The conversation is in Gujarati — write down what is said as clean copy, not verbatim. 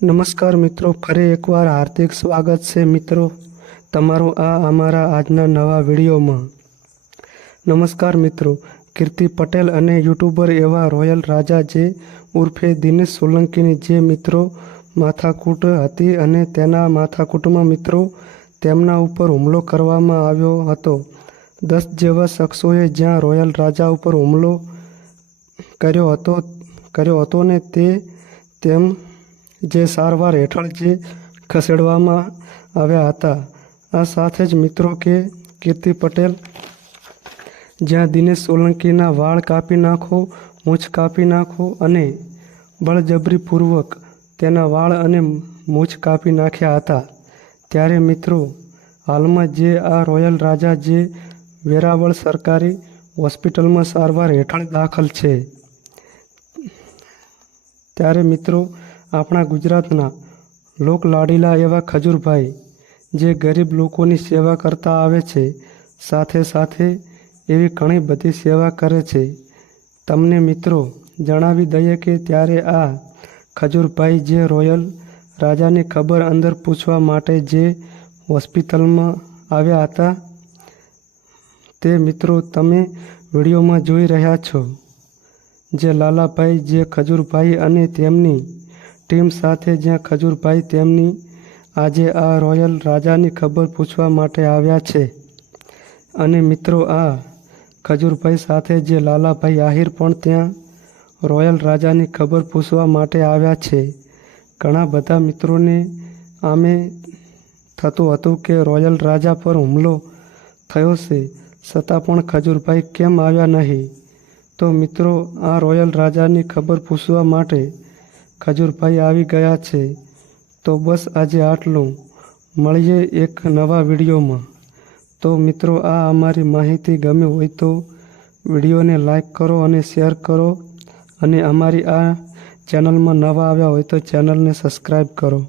નમસ્કાર મિત્રો, ફરી એકવાર હાર્દિક સ્વાગત છે મિત્રો તમારું આ અમારા આજના નવા વિડીયોમાં। નમસ્કાર મિત્રો, કીર્તિ પટેલ અને યુટ્યુબર એવા રોયલ રાજા જે ઉર્ફે દિનેશ સોલંકીની જે મિત્રો માથાકૂટ હતી અને તેના માથાકૂટમાં મિત્રો તેમના ઉપર હુમલો કરવામાં આવ્યો હતો। 10 જેવા શખ્સોએ જ્યાં રોયલ રાજા ઉપર હુમલો કર્યો હતો ને તેમ જે સારવાર હેઠળ જે ખસેડવામાં આવ્યા હતા। આ સાથે જ મિત્રો કે કીર્તિ પટેલ જ્યાં દિનેશ સોલંકીના વાળ કાપી નાખો, મૂછ કાપી નાખો અને બળજબરીપૂર્વક તેના વાળ અને મૂછ કાપી નાખ્યા હતા, ત્યારે મિત્રો હાલમાં જે આ રોયલ રાજા જે વેરાવળ સરકારી હોસ્પિટલમાં સારવાર હેઠળ દાખલ છે। ત્યારે મિત્રો આપણા ગુજરાતના લોકલાડીલા એવા ખજૂરભાઈ જે ગરીબ લોકોની સેવા કરતા આવે છે, સાથે સાથે એવી ઘણી બધી સેવા કરે છે। તમને મિત્રો જણાવી દઈએ કે ત્યારે આ ખજૂરભાઈ જે રોયલ રાજાની ખબર અંદર પૂછવા માટે જે હોસ્પિટલમાં આવ્યા હતા, તે મિત્રો તમે વિડીયોમાં જોઈ રહ્યા છો। જે લાલાભાઈ જે ખજૂરભાઈ અને તેમની ટીમ સાથે જ્યાં ખજૂરભાઈ તેમની આજે આ રોયલ રાજાની ખબર પૂછવા માટે આવ્યા છે અને મિત્રો આ ખજૂરભાઈ સાથે જે લાલાભાઈ આહિર પણ ત્યાં રોયલ રાજાની ખબર પૂછવા માટે આવ્યા છે। ઘણા બધા મિત્રોને આમે થતું હતું કે રોયલ રાજા પર હુમલો થયો છે, છતાં પણ ખજૂરભાઈ કેમ આવ્યા નહીં? તો મિત્રો આ રોયલ રાજાની ખબર પૂછવા માટે ખજૂરભાઈ આવી ગયા છે। તો બસ આજે આટલું, મળીએ એક નવા વિડીયોમાં। તો મિત્રો આ અમારી માહિતી ગમી હોય તો વિડીયોને લાઈક કરો અને શેર કરો અને અમારી આ ચેનલમાં નવા આવ્યા હોય તો ચેનલને સબસ્ક્રાઈબ કરો।